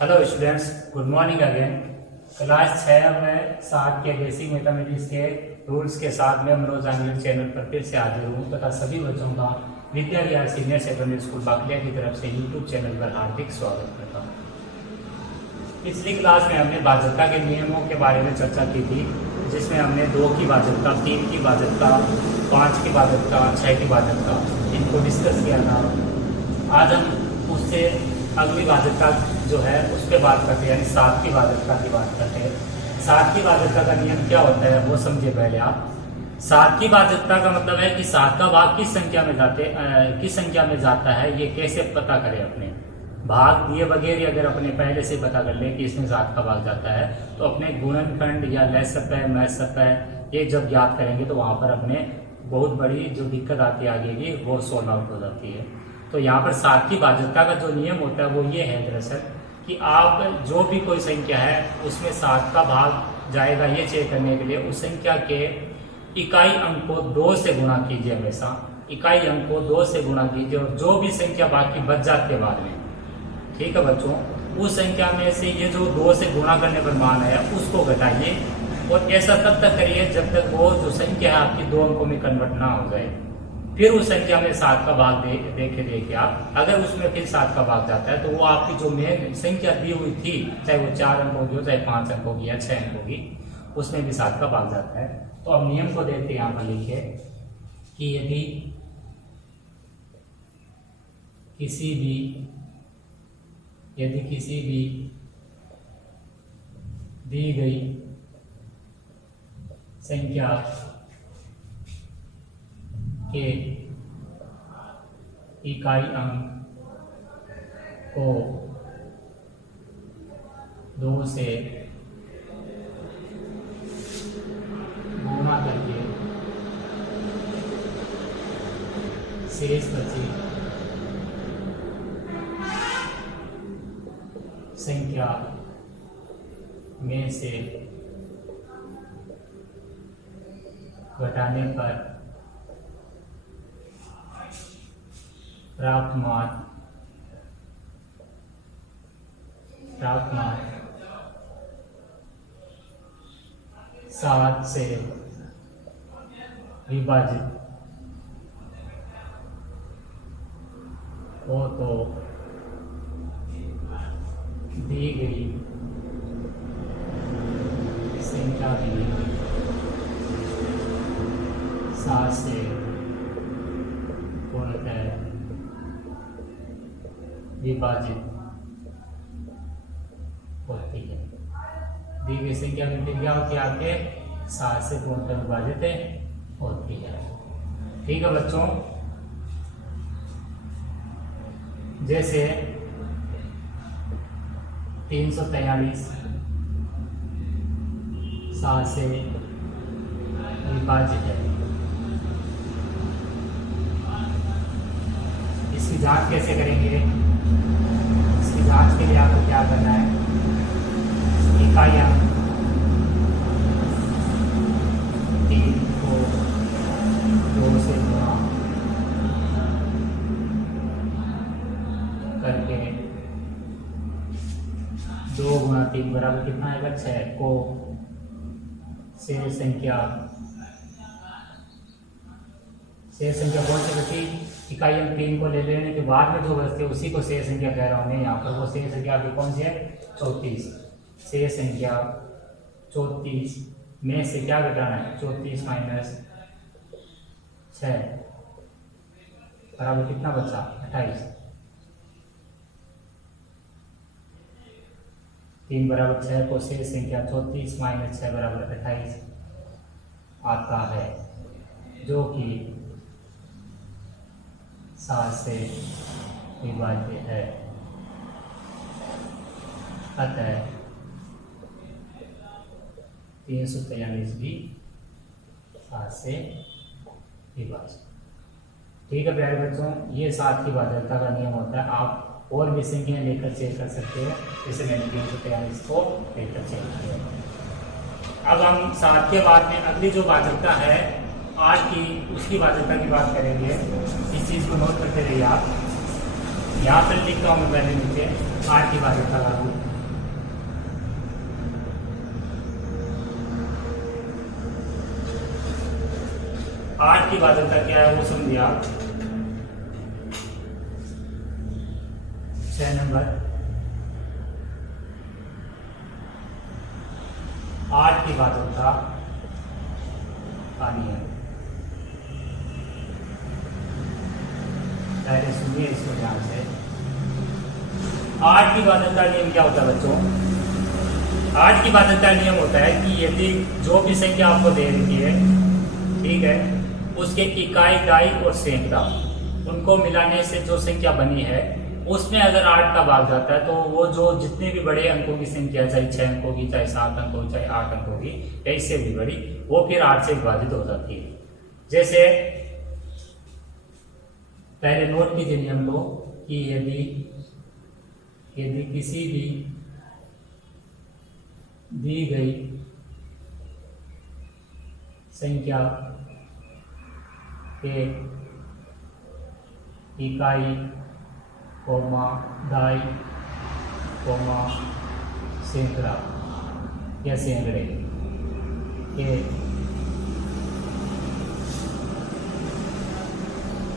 Hello students, good morning again. Class 6 में 7 के basic mathematics के रूल्स के साथ में मनोज आंग्लिक चैनल पर फिर से हाजिर हूँ तथा सभी बच्चों का Vidya Vihar senior secondary school Bakliya की तरफ से यूट्यूब चैनल पर हार्दिक स्वागत करता हूँ। पिछली क्लास में हमने भाजकता के नियमों के बारे में चर्चा की थी, जिसमें हमने 2 की भाजकता, 3 की भाजकता, 5 की भाजकता, 6 की भाजकता इनको डिस्कस किया था। आज हम उससे अगली भाजकता जो है उस पर बात करते हैं, यानी 7 की भाजकता की बात करते हैं। 7 की भाजकता का नियम क्या होता है वो समझिए पहले आप। 7 की भाजकता का मतलब है कि 7 का भाग किस संख्या में जाता है, ये कैसे पता करें। अपने भाग दिए बगैर अगर अपने पहले से पता कर ले कि इसमें 7 का भाग जाता है, तो अपने गुणनखंड या लसप है ये जब ज्ञात करेंगे तो वहां पर अपने बहुत बड़ी जो दिक्कत आती है आगे की वो सॉल्व आउट हो जाती है। तो यहाँ पर 7 की भाजकता का जो नियम होता है वो ये है दरअसल कि आप जो भी कोई संख्या है उसमें 7 का भाग जाएगा, ये चेक करने के लिए उस संख्या के इकाई अंक को 2 से गुणा कीजिए। हमेशा इकाई अंक को 2 से गुणा कीजिए और जो भी संख्या बाकी बच जाती है बाद में, ठीक है बच्चों, उस संख्या में से ये जो 2 से गुणा करने पर मान है उसको घटाइए। और ऐसा तब तक करिए जब तक वो जो संख्या है आपकी 2 अंकों में कन्वर्ट ना हो जाए। फिर उस संख्या में 7 का भाग देखे आप, अगर उसमें फिर 7 का भाग जाता है तो वो आपकी जो मेन संख्या दी हुई थी, चाहे वो 4 अंकों की हो, चाहे 5 अंकों की या 6 अंकों की, उसमें भी 7 का भाग जाता है। तो अब नियम को देखते हैं। यहाँ पर लिखे कि यदि किसी भी दी गई संख्या के इकाई अंक को 2 से गुणा करके शेष बची संख्या में से घटाने पर प्राप्त मान 7 से विभाजित हो तो दी गई संख्या भी 7 से पूर्णतः विभाजित होती है। दी गई संख्या की क्या होती है आपके 7 से पूर्णतः विभाजित होती है। ठीक है बच्चों, जैसे 343 7 से विभाजित है। इसकी जांच कैसे करेंगे? इसकी जांच के लिए आपको क्या करना है, इकाई अंक 3 को 2 से गुणा करके 2 गुणा 3 बराबर कितना आएगा 6 को शेष संख्या कौन सी बची? इकाई अंक 3 को ले लेने के बाद में जो बचते उसी को शेष संख्या कह रहा हूं मैं। यहाँ पर वो शेष संख्या आपकी कौन सी है? 34। शेष संख्या 34 में से क्या घटाना है? 34 माइनस 6 बराबर कितना बचा? 28। 3 बराबर 6 को शेष संख्या 34 माइनस 6 बराबर 28 आता है, जो कि 7 से विभाज्य है। अतः 343 भी 7 से विभाज्य। ठीक है प्यारे बच्चों, ये 7 की भाजकता का नियम होता है। आप और भी संख्याएं लेकर चेक कर सकते हो, जैसे मैंने 343 को लेकर चेक किया। अब हम 7 के बाद में अगली जो भाजकता है 8 की, उसकी भाजकता की बात करेंगे। इस चीज़ को नोट करते रहिए आप। यहाँ पर लिखता हूँ मैं पहले नीचे 8 की भाजकता का रूप। 8 की बाध्यता क्या है वो समझिए आप। 6 नंबर 8 की बाध्यता का नियम। पहले सुनिए इसको ध्यान से। 8 की बाध्यता नियम क्या होता है बच्चों? 8 की बाध्यता नियम होता है कि यदि जो भी संख्या आपको दे रखी है, ठीक है, उसके इकाई, दाई और सैकड़ा, उनको मिलाने से जो संख्या बनी है उसमें अगर 8 का भाग जाता है तो वो जो जितने भी बड़े अंकों की संख्या, चाहे 6 अंकों की, चाहे 7 अंकों की, चाहे 8 अंकों की, या इससे भी बड़ी, वो फिर 8 से विभाजित हो जाती है। जैसे पहले नोट कीजिए नियम को कि यदि किसी भी दी गई संख्या के इकाई, कोमा, दाई, कोमा, सैकड़ा या सैकड़े के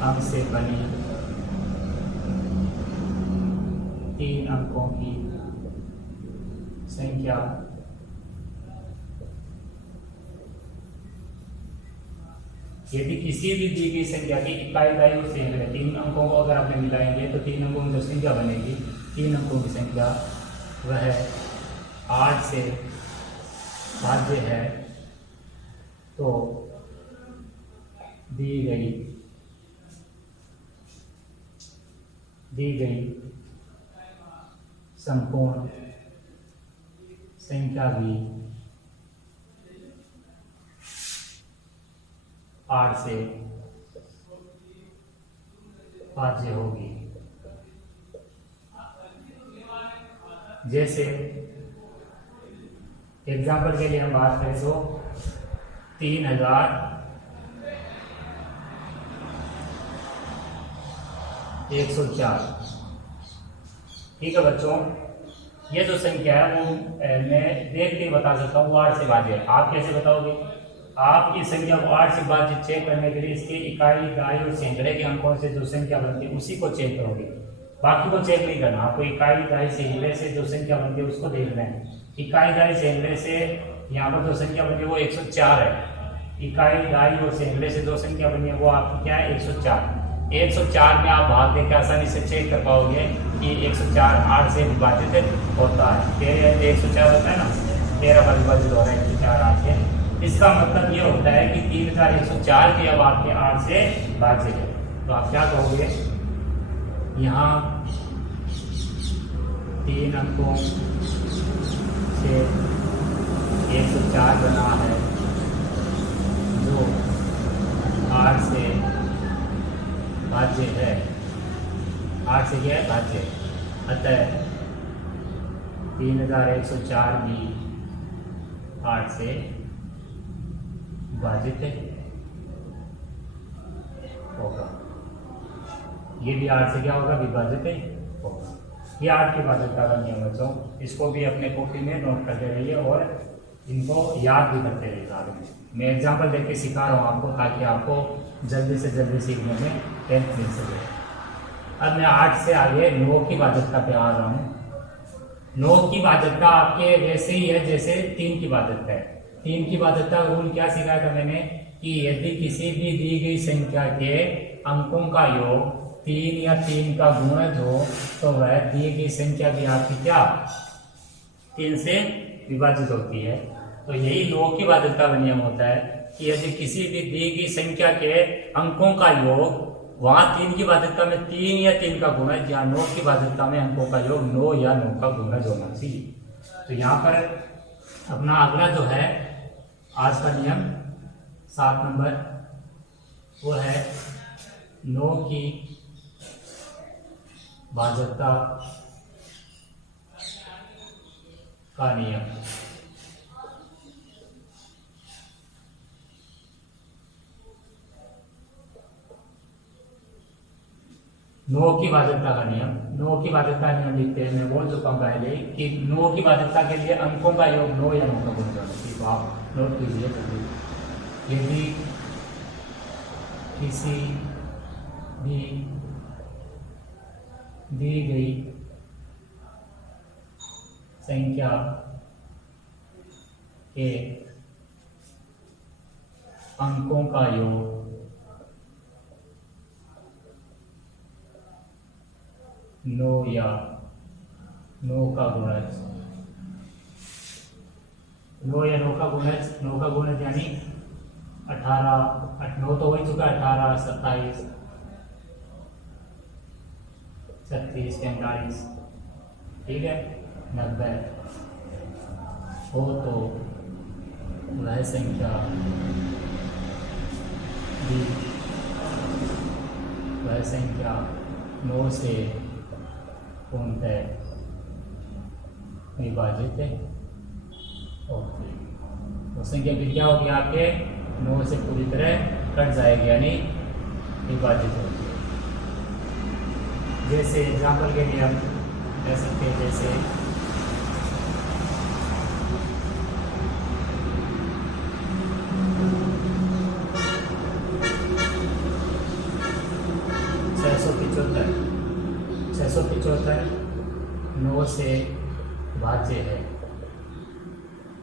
अंक से बनी 3 अंकों की संख्या यदि किसी भी दी गई संख्या की इकाई, दाई और सैकड़े, 3 अंकों को अगर आपने मिलाएंगे तो 3 अंकों की जो संख्या बनेगी, 3 अंकों की संख्या वह 8 से भाज्य है, तो दी गई संपूर्ण संख्या भी 8 से भाज्य होगी। जैसे एग्जाम्पल के लिए हम बात करें तो 3104, ठीक है बच्चों। ये जो संख्या है वो मैं देख के बता सकता हूँ, वो 8 से भाज्य है। आप कैसे बताओगे? आप इस संख्या को 8 से भाज्य चेक करने के लिए इसके इकाई, दाई और सैकड़े के अंकों से जो संख्या बनती है उसी को चेक करोगे, बाकी को चेक नहीं करना। आपको इकाई, दाई, सैकड़े से जो संख्या बनती है उसको देखना है। इकाई, दाई, सैकड़े से यहाँ पर जो संख्या बनी है वो 104 है। इकाई, दाई और सैकड़े से जो संख्या बनी है वो आपकी क्या है? 104। 104 में आप भाग देकर आसानी से चेक कर पाओगे कि 104 8 से विभाजित होता है। 104 होता है ना, 13 का विभाजित हो रहा है 104 8 से। इसका मतलब ये होता है कि 3104 भी अब आपके 8 से भाज्य है। तो आप क्या कहोगे? यहाँ 3 अंकों से 104 बना है जो 8 से भाज्य है। 8 से क्या है? भाज्य। अतः 3104 भी 8 से विभाजित होगा। ये भी 8 से क्या होगा? विभाजित होगा। ये 8 की बाध्यता का नियम बच्चों, इसको भी अपने कॉपी में नोट करते रहिए और इनको याद भी करते रहिए साथ में। मैं एग्जाम्पल देके सिखा रहा हूँ आपको, ताकि आपको जल्दी से जल्दी सीखने में हेल्प मिल सके। अब मैं 8 से आगे 9 की बाध्यता पे आ रहा हूँ। 9 की बाध्यता आपके वैसे ही है जैसे 3 की बाध्यता है। 3 की बाध्यता रूल क्या सिखाया था मैंने कि यदि किसी भी दी गई संख्या के अंकों का योग 3 या 3 का गुणज हो तो वह दी गई संख्या भी आपकी क्या? 3 से विभाजित होती है। तो यही 9 की बाध्यता का नियम होता है कि यदि किसी भी दी गई संख्या के अंकों का योग, वहां 3 की बाध्यता में 3 या 3 का गुणज, या 9 की बाध्यता में अंकों का योग 9 या 9 का गुणज होना चाहिए। तो यहाँ पर अपना अगला जो है आज का नियम 7 नंबर, वो है 9 की बाध्यता का नियम। 9 की बाध्यता का नियम। 9 की बाध्यता नियम लिखते हैं, मैं बोल चुका हूँ पहले कि 9 की बाध्यता के लिए अंकों का योग 9 या 9 का गुणज होना चाहिए। तो आप नोट कीजिए। यदि किसी भी दी गई संख्या के अंकों का योग नौ का गुणज यानी 18 9 तो हो ही चुका, 18 27 36 45, ठीक है, 90 हो तो वह संख्या भी 9 से पूर्णतः विभाजित होती है। वो संख्या भी क्या होगी आपके 9 से पूरी तरह कट जाएगी, यानी विभाजित होती है। जैसे एग्जाम्पल के लिए हम कह सकते हैं, जैसे 675 9 से भाज्य है।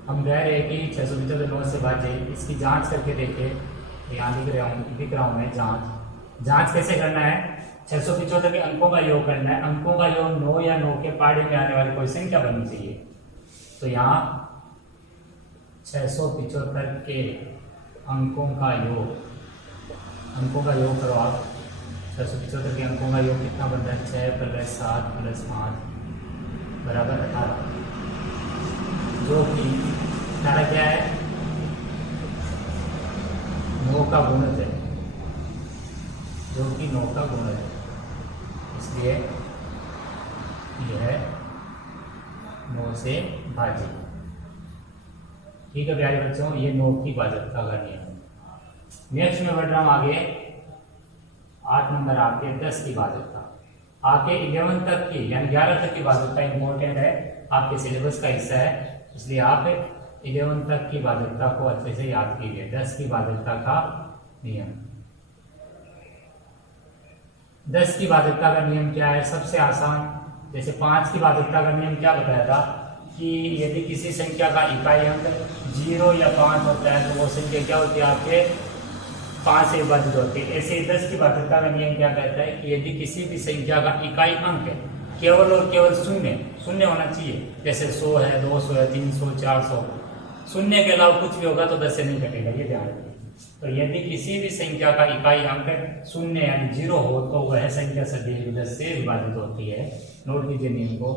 हम कह रहे हैं कि 675 9 से भाज्य, इसकी जांच करके देखें। यहाँ लिख रहा हूँ मैं जांच कैसे करना है। 675 के अंकों का योग करना है। अंकों का योग 9 या 9 के पहाड़े में आने वाली कोई संख्या बननी चाहिए। तो यहाँ 675 के अंकों का योग करो आप। 675 के अंकों का योग कितना बन रहा है? 6 + 7 + 5 बराबर 18, जो कि 18 क्या है? 9 का गुणज है, जो कि 9 का गुणज है, इसलिए यह 9 से भाज्य। ठीक है प्यारे बच्चों, ये 9 की भाजकता का नियम। नेक्स्ट में बढ़ रहा हूँ आगे। 8 नंबर आपके 10 की भाजकता। आपके 11 तक की यानी 11 तक की भाजकता इंपॉर्टेंट है, आपके सिलेबस का हिस्सा है, इसलिए आप 11 तक की भाजकता को अच्छे से याद कीजिए। 10 की भाजकता का नियम। 10 की भाजकता का नियम क्या है? सबसे आसान। जैसे 5 की भाजकता का नियम क्या बताया था कि यदि किसी संख्या का इकाई अंक 0 या 5 होता है तो वो संख्या क्या होती है? आपके 5 से विभाजित होती है। ऐसे ही 10 की भाजकता का नियम क्या कहता है कि यदि किसी भी संख्या का इकाई अंक केवल और केवल शून्य होना चाहिए, जैसे 100 है, 200 है, 300, 400, शून्य के अलावा कुछ भी होगा तो 10 से नहीं कटेगा, ये ध्यान रखिए। तो यदि किसी भी संख्या का इकाई अंक 0 यानी 0 हो तो वह संख्या सदैव 10 से विभाजित होती है। नोट कीजिए नियम को।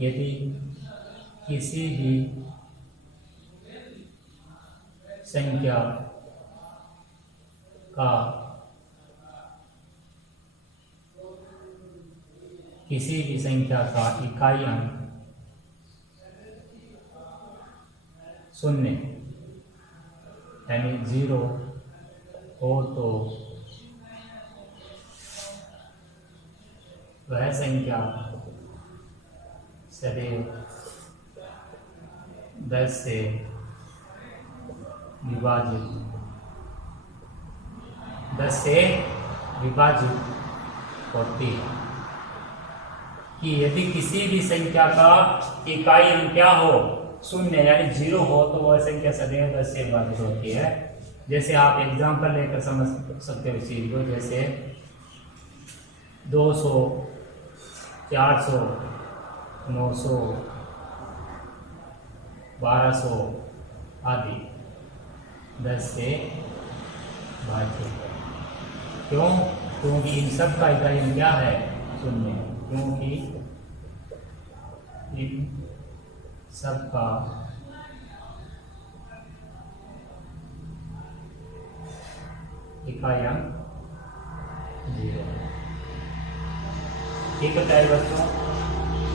यदि किसी भी संख्या का इकाई अंक 0 यानी 0 हो तो वह संख्या सदैव 10 से विभाजित होती है। कि यदि किसी भी संख्या का इकाई अंक क्या हो? 0 यानी 0 हो तो वह संख्या सदैव 10 से विभाजित होती है। जैसे आप एग्जांपल लेकर समझ सकते हो इस चीज को। जैसे 200, 400, 900, 1200 आदि 10 से भाज्य। क्यों? क्योंकि इन सब का इकाई अंक क्या है? 0। क्योंकि इन सब का इकाई अंक 0। ठीक है प्यारे बच्चों,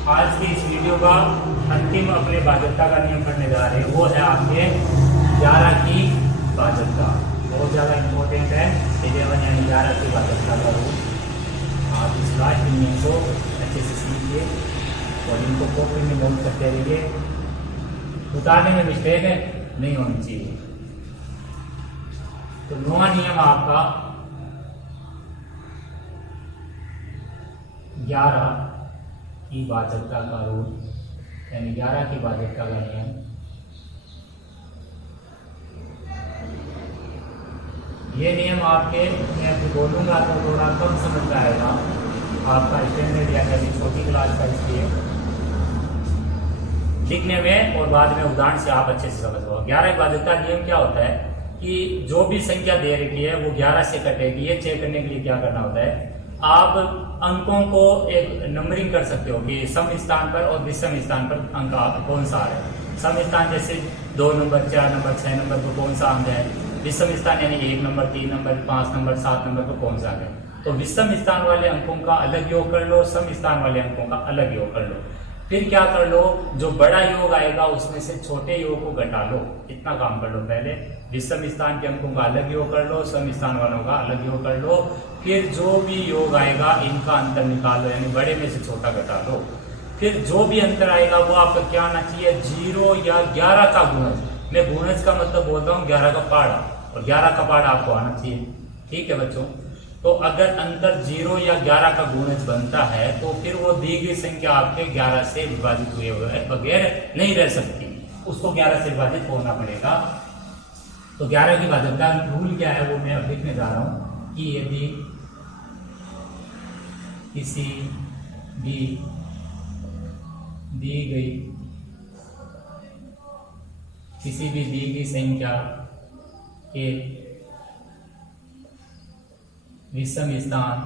आज की इस वीडियो का अंतिम अपने भाजकता का नियम पढ़ने जा रहे हैं, वो है आपके 11 की भाजकता। बहुत ज़्यादा इम्पोर्टेंट है। 11 यानी 11 की भाजकता का रूल। आप इस लास्ट नियम को अच्छे से सीखिए और इनको कॉपी में नोट करते रहिए। उतारने में मिस्टेक नहीं होनी चाहिए। तो 9वां नियम आपका 11 की भाजकता का रूल, यानी 11 की भाजकता का नियम। ये नियम आपके, मैं अभी बोलूँगा तो थोड़ा कम समझ में आएगा आपका स्टैंडर्ड यानी अभी छोटी क्लास का, इसलिए लिखने में और बाद में उदाहरण से आप अच्छे से समझ पाओ। 11 की भाजकता नियम क्या होता है कि जो भी संख्या दे रखी है वो 11 से कटेगी। ये चेक करने के लिए क्या करना होता है, आप अंकों को एक नंबरिंग कर सकते हो कि सम स्थान पर और विषम स्थान पर अंक कौन सा आ रहा है। सम स्थान जैसे 2 नंबर, 4 नंबर, 6 नंबर पर कौन सा अंक है। विषम स्थान यानी 1 नंबर, 3 नंबर, 5 नंबर, 7 नंबर पर कौन सा अंक है। तो विषम स्थान वाले अंकों का अलग योग कर लो, सम स्थान वाले अंकों का अलग योग कर लो। फिर क्या कर लो, जो बड़ा योग आएगा उसमें से छोटे योग को घटा लो। इतना काम कर लो। पहले विषम स्थान के अंकों का अलग योग कर लो, सम स्थान वालों का अलग योग कर लो। फिर जो भी योग आएगा इनका अंतर निकाल लो, यानी बड़े में से छोटा घटा लो। फिर जो भी अंतर आएगा वो आपका क्या आना चाहिए, 0 या 11 का गुणज। मैं गुणज का मतलब बोल रहा हूँ 11 का पाड़ा, और 11 का पाड़ा आपको आना चाहिए। ठीक है बच्चों। तो अगर अंतर 0 या 11 का गुणज बनता है तो फिर वो दी गई संख्या आपके 11 से विभाजित हुए बगैर नहीं रह सकती, उसको 11 से विभाजित होना पड़ेगा। तो 11 की भाजकता रूल क्या है वो मैं अब लिखने जा रहा हूं कि यदि किसी भी दी गई संख्या के विषम स्थान,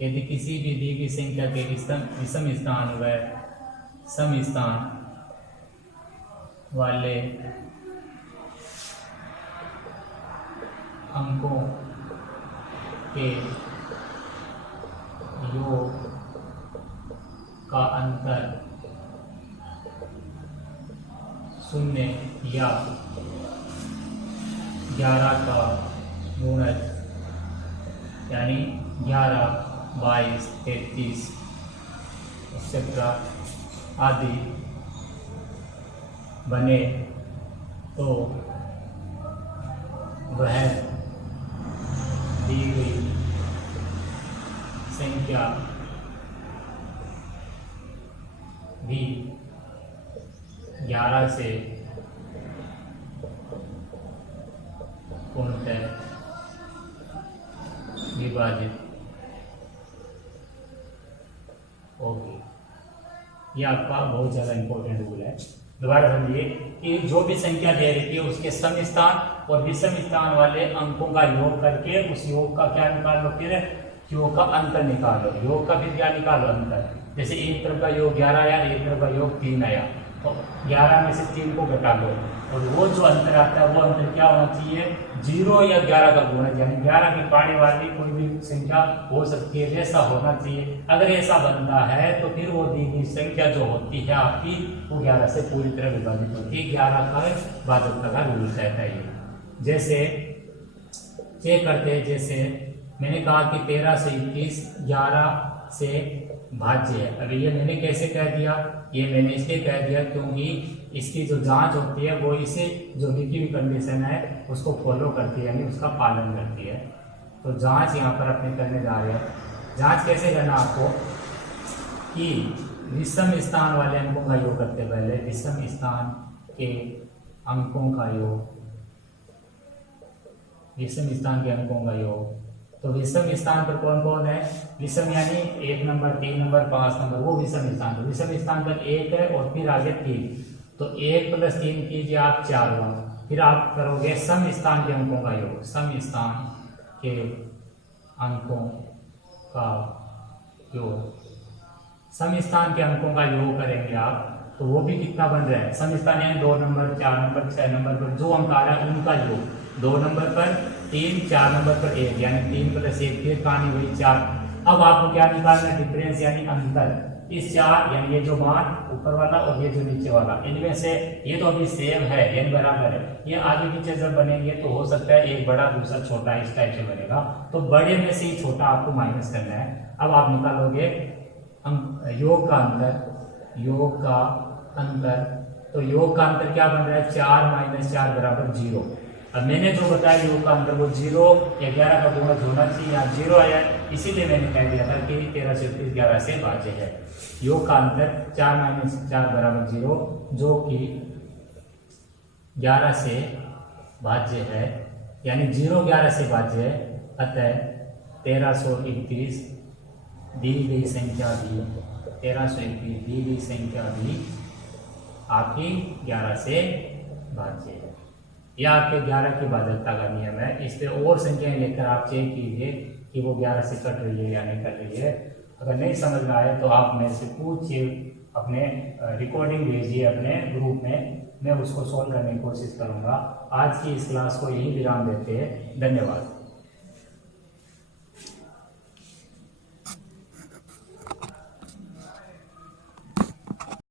यदि किसी भी दी गई संख्या के विषम स्थान व सम स्थान वाले अंकों के योग का अंतर 0 या 11 का गुणज, यानी 11, 22, 33 एक्सेट्रा आदि बने तो वह दी गई संख्या भी 11 से पूर्णतः विभाजित होगी। ये आपका बहुत ज़्यादा इंपॉर्टेंट रूल है। दोबारा समझिए कि जो भी संख्या दे रही है उसके सम स्थान और विषम स्थान वाले अंकों का योग करके उस योग का क्या निकाल लो, फिर योग का अंतर निकाल लो। योग का फिर क्या निकालो, अंतर। जैसे एक तरफ का योग 11 आया, एक तरफ का योग 3 आया, तो 11 में से 3 को घटा लो और वो जो अंतर आता है वो अंतर क्या होना चाहिए, 0 या 11 का गुणज, यानी 11 के पाने वाली कोई भी संख्या हो सकती है, ऐसा होना चाहिए। अगर ऐसा बनता है तो फिर वो दी गई संख्या जो होती है आपकी वो 11 से पूरी तरह विभाजित होती है। 11 का भाजकता का रूल कहता है। जैसे चेक करते हैं, जैसे मैंने कहा कि 13 से 21 11 से भाज्य है। अभी ये मैंने कैसे कह दिया, ये मैंने इसलिए कह दिया क्योंकि इसकी जो जांच होती है वो इसे जो लिखी हुई कंडीशन है उसको फॉलो करती है, यानी उसका पालन करती है। तो जांच यहाँ पर अपने करने जा रहे हैं। जांच कैसे करना आपको कि विषम स्थान वाले अंकों का योग करते पहले विषम स्थान के अंकों का योग, विषम स्थान के अंकों का योग। तो विषम स्थान पर कौन कौन है, विषम यानी 1 नंबर, 3 नंबर, 5 नंबर, वो विषम स्थान। तो विषम स्थान पर 1 है और फिर आगे 3, तो 1 + 3 कीजिए आप 4 बार। फिर आप करोगे सम स्थान के अंकों का योग, सम स्थान के अंकों का योग। सम स्थान के अंकों का योग करेंगे आप तो वो भी कितना बन रहा है, सम स्थान यानी 2 नंबर, 4 नंबर, 6 नंबर पर जो अंक आ रहा है उनका योग। 2 नंबर पर 3, 4 नंबर पर 1, यानी 3 + 1 फिर कहानी हुई 4। अब आपको क्या निकालना है, डिफरेंस यानी अंतर। इस 4 यानी ये जो मान ऊपर वाला और ये जो नीचे वाला, इनमें से ये तो अभी सेम है यानी बराबर है। ये आगे पीछे जब बनेंगे तो हो सकता है एक बड़ा दूसरा छोटा, इस टाइप से बनेगा। तो बड़े में से ही छोटा आपको माइनस करना है। अब आप निकालोगे योग का अंतर, योग का अंतर। तो योग का अंतर क्या बन रहा है, 4 - 4 = 0। अब मैंने जो बताया योग का अंतर वो 0 या 11 का गुणज होना चाहिए, यहाँ 0 आया, इसीलिए मैंने कह दिया था कि 13 से 31 11 से भाज्य है। योग का अंतर 4 - 4 = 0, जो कि 11 से भाज्य है, यानी 0 11 से भाज्य है। अतः 1331 दी गई संख्या भी 1331 दी गई संख्या भी आपकी 11 से भाज्य है। यह आपके 11 की भाजकता का नियम है। इस पे और संख्याएं लेकर आप चेक कीजिए कि वो 11 से कट रही है या नहीं कट रही है। अगर नहीं समझ में आए तो आप मेरे से पूछिए, अपने रिकॉर्डिंग भेजिए अपने ग्रुप में, मैं उसको सॉल्व करने की कोशिश करूंगा। आज की इस क्लास को यही विराम देते हैं। धन्यवाद।